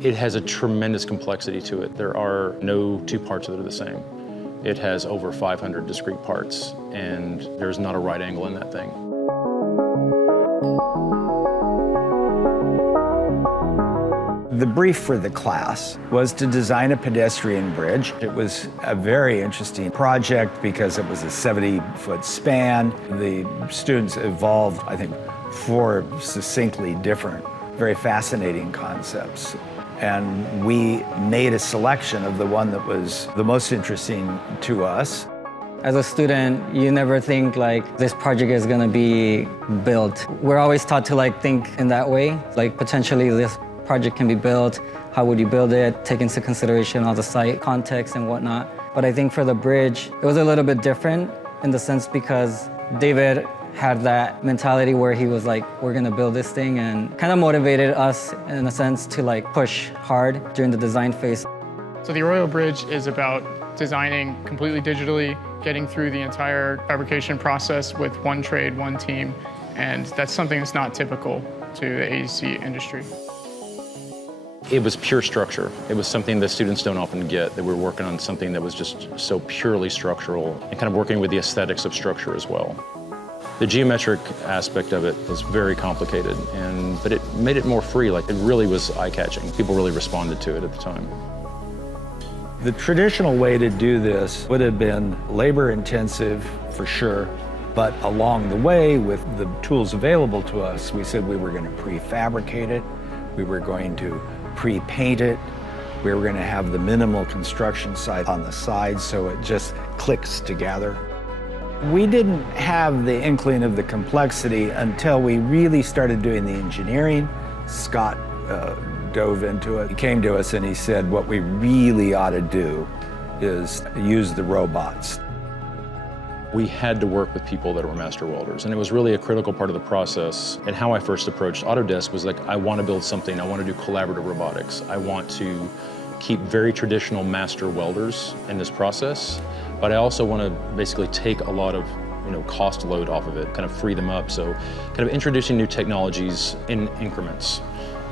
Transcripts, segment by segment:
It has a tremendous complexity to it. There are no two parts that are the same. It has over 500 discrete parts, and there's not a right angle in that thing. The brief for the class was to design a pedestrian bridge. It was a very interesting project because it was a 70-foot span. The students evolved, I think, 4 succinctly different, very fascinating concepts. And we made a selection of the one that was the most interesting to us. As a student, you never think like this project is gonna be built. We're always taught to like think in that way, like potentially this project can be built, how would you build it, take into consideration all the site context and whatnot. But I think for the bridge, it was a little bit different in the sense because David had that mentality where he was like, we're gonna build this thing, and kind of motivated us in a sense to like push hard during the design phase. So the Arroyo Bridge is about designing completely digitally, getting through the entire fabrication process with one trade, one team, and that's something that's not typical to the AEC industry. It was pure structure. It was something that students don't often get, that we're working on something that was just so purely structural and kind of working with the aesthetics of structure as well. The geometric aspect of it was very complicated, but it made it more free. Like, it really was eye-catching. People really responded to it at the time. The traditional way to do this would have been labor-intensive, for sure, but along the way, with the tools available to us, we said we were going to prefabricate it, we were going to pre-paint it, we were going to have the minimal construction site on the side so it just clicks together. We didn't have the inkling of the complexity until we really started doing the engineering. Scott dove into it. He came to us and he said, what we really ought to do is use the robots. We had to work with people that were master welders, and it was really a critical part of the process. And how I first approached Autodesk was like, I want to build something, I want to do collaborative robotics. I want to keep very traditional master welders in this process, but I also want to basically take a lot of cost load off of it, kind of free them up. So kind of introducing new technologies in increments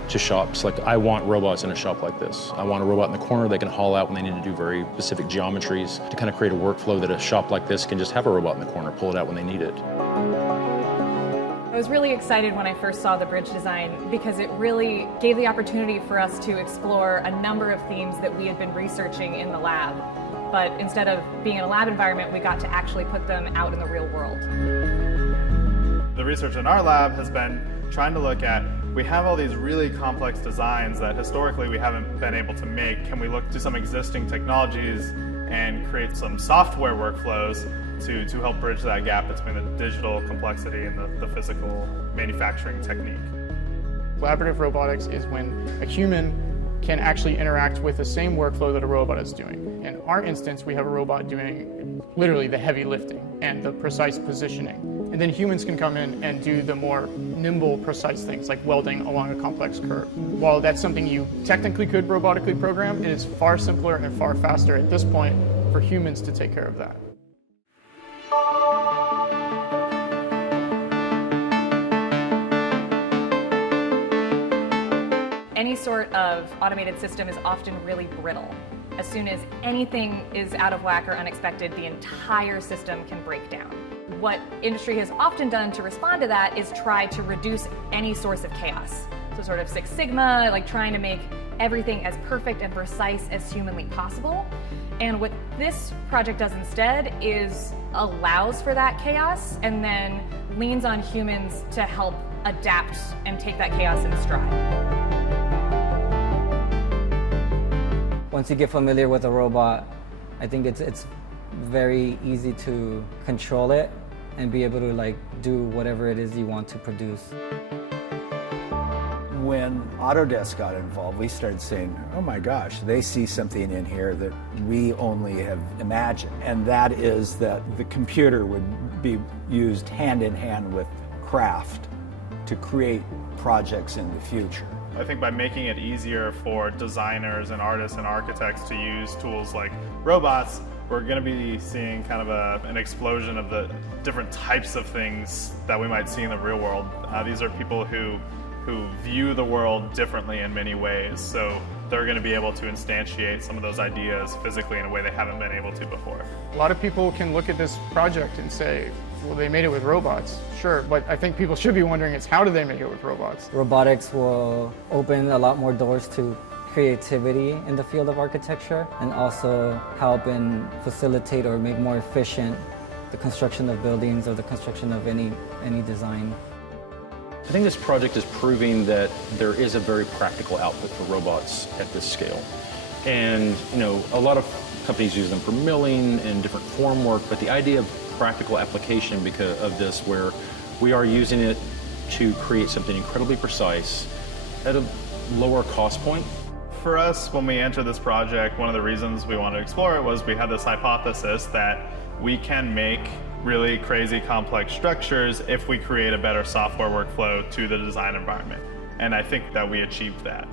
to shops. Like, I want robots in a shop like this. I want a robot in the corner they can haul out when they need to do very specific geometries, to kind of create a workflow that a shop like this can just have a robot in the corner, pull it out when they need it. I was really excited when I first saw the bridge design because it really gave the opportunity for us to explore a number of themes that we had been researching in the lab. But instead of being in a lab environment, we got to actually put them out in the real world. The research in our lab has been trying to look at, we have all these really complex designs that historically we haven't been able to make. Can we look to some existing technologies and create some software workflows to help bridge that gap between the digital complexity and the physical manufacturing technique? Collaborative robotics is when a human can actually interact with the same workflow that a robot is doing. In our instance, we have a robot doing literally the heavy lifting and the precise positioning. And then humans can come in and do the more nimble, precise things like welding along a complex curve. While that's something you technically could robotically program, it is far simpler and far faster at this point for humans to take care of that. Any sort of automated system is often really brittle. As soon as anything is out of whack or unexpected, the entire system can break down. What industry has often done to respond to that is try to reduce any source of chaos. So sort of Six Sigma, like trying to make everything as perfect and precise as humanly possible. And what this project does instead is allows for that chaos and then leans on humans to help adapt and take that chaos in stride. Once you get familiar with a robot, I think it's very easy to control it and be able to like do whatever it is you want to produce. When Autodesk got involved, we started saying, oh my gosh, they see something in here that we only have imagined. And that is that the computer would be used hand in hand with craft to create projects in the future. I think by making it easier for designers and artists and architects to use tools like robots, we're going to be seeing kind of an explosion of the different types of things that we might see in the real world. These are people who who view the world differently in many ways. So they're going to be able to instantiate some of those ideas physically in a way they haven't been able to before. A lot of people can look at this project and say, well, they made it with robots. Sure, but I think people should be wondering is how do they make it with robots? Robotics will open a lot more doors to creativity in the field of architecture, and also help and facilitate or make more efficient the construction of buildings or the construction of any design. I think this project is proving that there is a very practical output for robots at this scale. And a lot of companies use them for milling and different form work, but the idea of practical application because of this, where we are using it to create something incredibly precise at a lower cost point. For us, when we entered this project, one of the reasons we wanted to explore it was we had this hypothesis that we can make really crazy complex structures if we create a better software workflow to the design environment. And I think that we achieved that.